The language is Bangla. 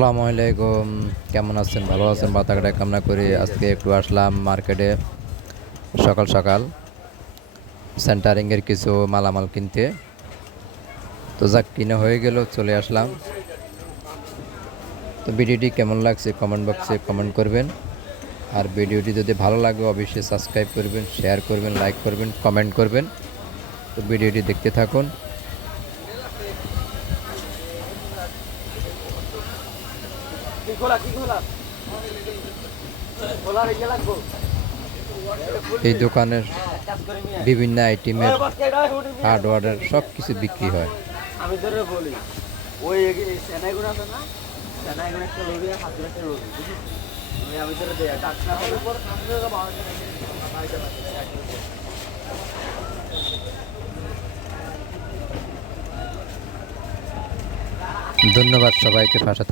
আসসালামু আলাইকুম। কেমন আছেন? ভালো আছেন? বাতাঘাটা কামনা করি। আজকে একটু আসলাম মার্কেটে সকাল সকাল সেন্টারিংয়ের কিছু মালামাল কিনতে। তো যাক, কিনা হয়ে গেল, চলে আসলাম। তো ভিডিওটি কেমন লাগছে কমেন্ট বক্সে কমেন্ট করবেন। আর ভিডিওটি যদি ভালো লাগে অবশ্যই সাবস্ক্রাইব করবেন, শেয়ার করবেন, লাইক করবেন, কমেন্ট করবেন। তো ভিডিওটি দেখতে থাকুন। এই দোকানের বিভিন্ন আইটেমের হার্ডওয়্যারের সব কিছু বিক্রি হয়। আমি ধরে বলি ওই সেনাইগুলো আছে না, সেনাইগুলো একটা রবি আর হাতুর একটা রবি, বুঝলি? আমি ধরে দেয় টাকা হলে পরে ধন্যবাদ সবাইকে পাশে থাকার